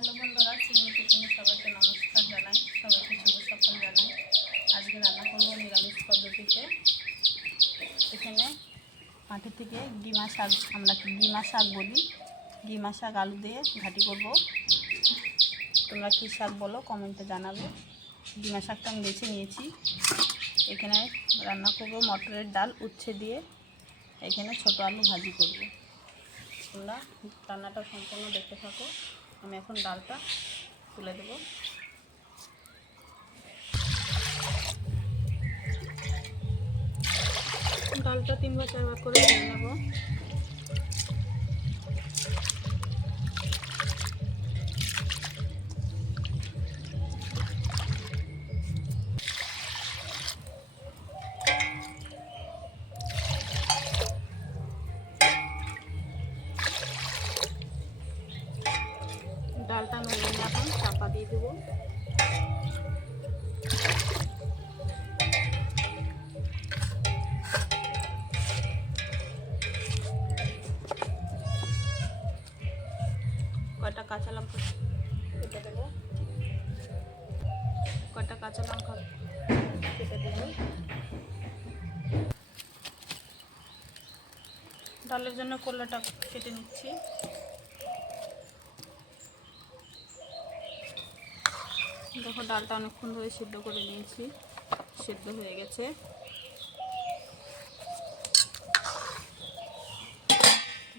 Hello বন্ধুরা চিংড়ি কিচেনে সবাইকে নমস্কার জানাই, সবাইকে শুভ সকাল জানাই। আজকে রান্না করব নিরামিষ পদ্ধতিতে। এখানে মাঠে থেকে গিমা শাক, আমরা গিমা শাক বলি। গিমা শাক আলু দিয়ে ঘাটি করব। তোমরা কী শাক বলো, কমেন্টে জানাবে। গিমা শাকটা আমি বেছে নিয়েছি। এখানে রান্না করব মটরের ডাল উচ্ছে দিয়ে। এখানে ছোট আলু ভাজি করব। তোমরা রান্নাটা সম্পূর্ণ দেখতে থাকো। আমি এখন ডালটা তুলে দেবো। ডালটা তিনবার চারবার করে নিয়ে নেব। দিয়ে কাঁচা লঙ্কা? কেটে কাঁচা লঙ্কা? কেটে দেবো। ডালের জন্য কলাটা কেটে নিচ্ছি। দেখো ডালটা অনেকক্ষণ ধরে সিদ্ধ করে নিয়েছি। সিদ্ধ হয়ে গেছে।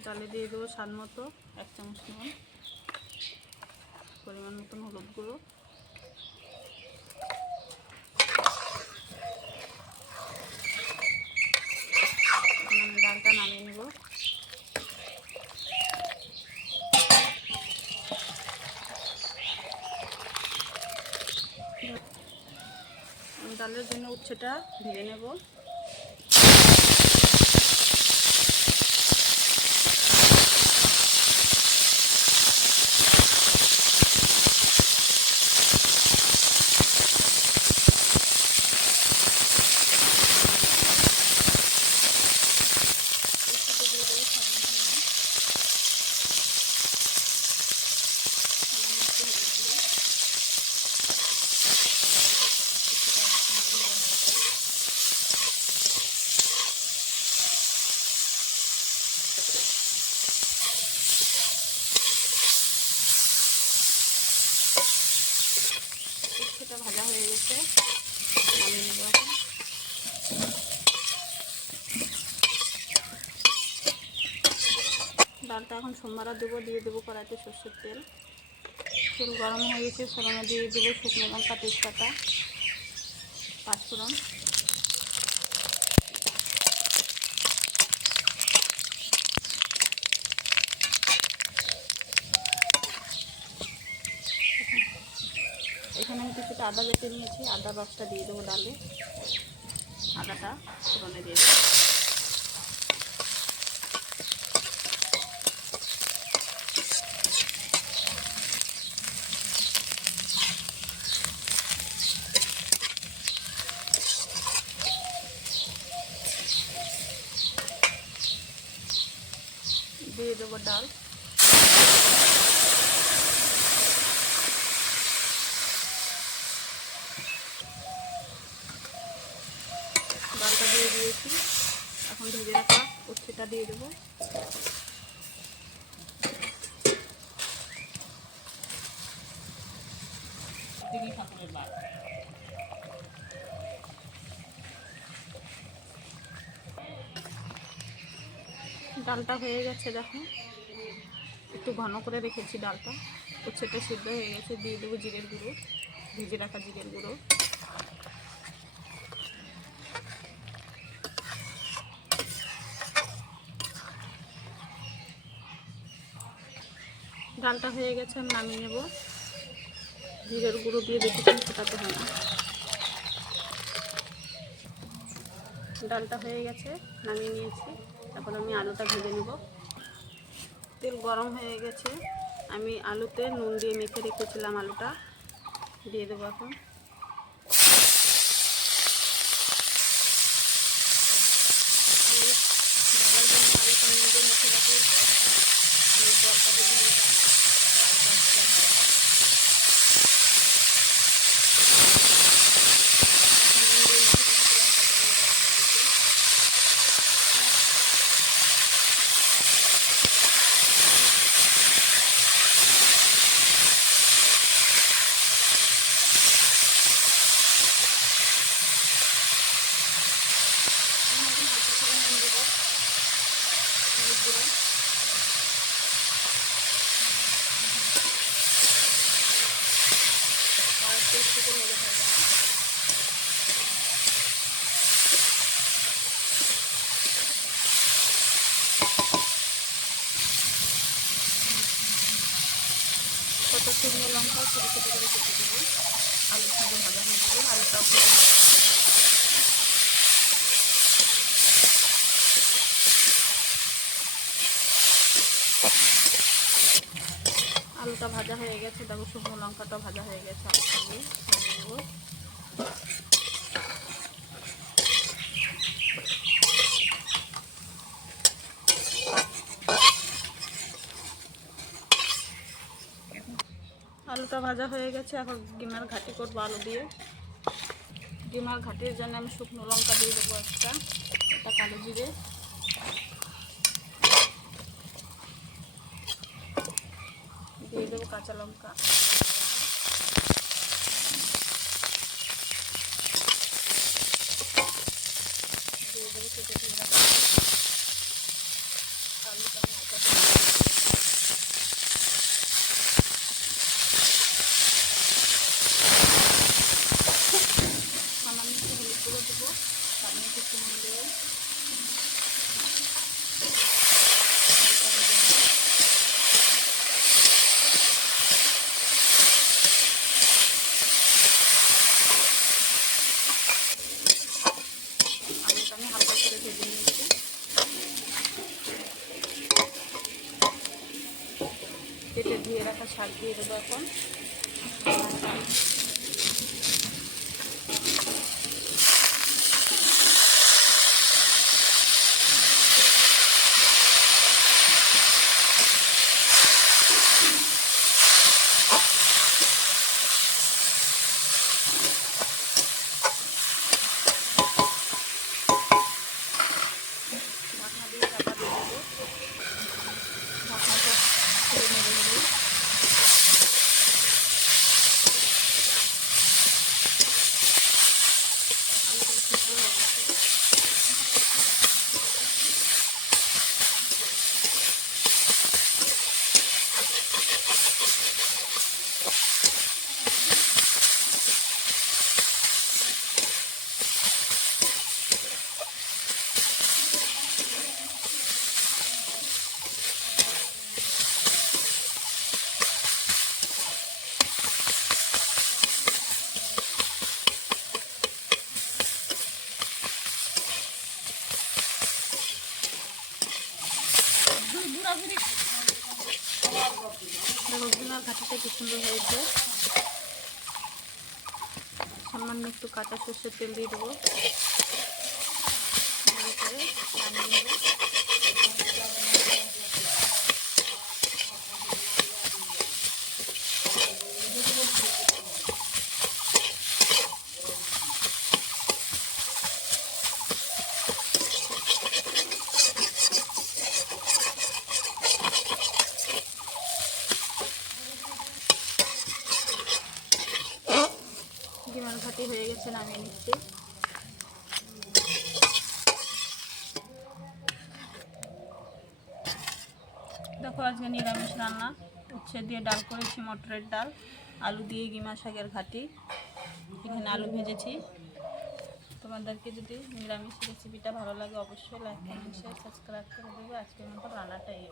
ডালে দিয়ে দেবো স্বাদ মতো। এক চামচ নুন। পরিমাণ মতন হলুদ গুঁড়ো এখন আমি ডালটা নামিয়ে নেব আমি ডালের জন্য উচ্ছেটা ভেজে নেব উচ্ছেটা দিয়ে দেবো স্বাদ মতো নুন। সামান্য একটু হলুদ গুঁড়ো। উচ্ছেটা ভেজে নেব ভালো করে। ভাজা হয়ে গেছে। ডালটা এখন সোমবারা দেবো দিয়ে দেবো কড়াইতে সর্ষের তেল। তেল গরম হয়ে গেছে ফোড়নে দিয়ে দেবো শুকনো লঙ্কা, তেজপাতা, পাঁচফোড়ন। এখানে আমি কিছুটা আদা বেটে নিয়েছি, আদা রসটা দিয়ে দেবো ডালে। আদাটা ফোড়নে দিয়ে দেবো। দিয়ে দেবো ডাল ডালটা দিয়ে দিয়েছি। এখন ভেজে রাখা উচ্ছেটা দিয়ে দেবো। ডালটা হয়ে গেছে, দেখো। একটু ঘন করে রেখেছি ডালটা। উচ্ছেটা সিদ্ধ হয়ে গেছে। দিয়ে দেবো জিরের গুঁড়ো, ভেজে রাখা জিরের গুঁড়ো। ডালটা হয়ে গেছে, আমি নামিয়ে নেব। জিরের গুঁড়ো দিয়ে দেখেছি ফোটাতে হয় না। ডালটা হয়ে গেছে, নামিয়ে নিয়েছি। তারপর আমি আলুটা ভেজে নেব। তেল গরম হয়ে গেছে। আমি আলুতে নুন দিয়ে মেখে রেখেছিলাম আলুটা। দিয়ে দেবো এখন। দিলাম আর একটু করে নেড়ে ফেলবেন কত শুকনো লঙ্কা, ছোটো ছোটো করে কেটে দেবো। আলু সুন্দর ভাজা হয়ে যাবে আলুটাও আলুটা ভাজা হয়ে গেছে, দেখো শুকনো লঙ্কাটাও ভাজা হয়ে গেছে আলুর দিয়ে আলুটা ভাজা হয়ে গেছে, এখন ডিমের ঘাটি করব আলু দিয়ে। ডিমের ঘাটির জন্য আমি শুকনো লঙ্কা দিয়ে দেবো একটা একটা কালো জিরে। দিয়ে দেবো কাঁচা লঙ্কা। দিয়ে দেবো কেটে দিয়ে করে সামান্য একটু হলুদ আলুটা আমি হালকা করে ভেজে নিয়েছি কেটে ধুয়ে রাখা শাক দিয়ে দেবো এখন ঢাকনা দিয়ে চাপা দিয়ে দেবো ঢাকনাটা খুলে নেড়ে দেবো আলুটা সিদ্ধ হয়ে গেছে রসুনার ঘাটিটা কি সুন্দর হয়েছে সামান্য একটু কাঁচা সর্ষের তেল দিয়ে দেবো করে নামিয়ে। ডিমের হয়ে গেছে, নামিয়ে নিচ্ছি। দেখো আজকে নিরামিষ রান্না। উচ্ছে দিয়ে ডাল করেছি, মটরের ডাল, আলু দিয়ে গিমা শাকের ঘাটি। এখানে আলু ভেজেছি। তোমাদেরকে যদি নিরামিষ রেসিপিটা ভালো লাগে, অবশ্যই লাইক কমেন্ট শেয়ার সাবস্ক্রাইব করে দেবে। আজকের মতো রান্নাটা এই।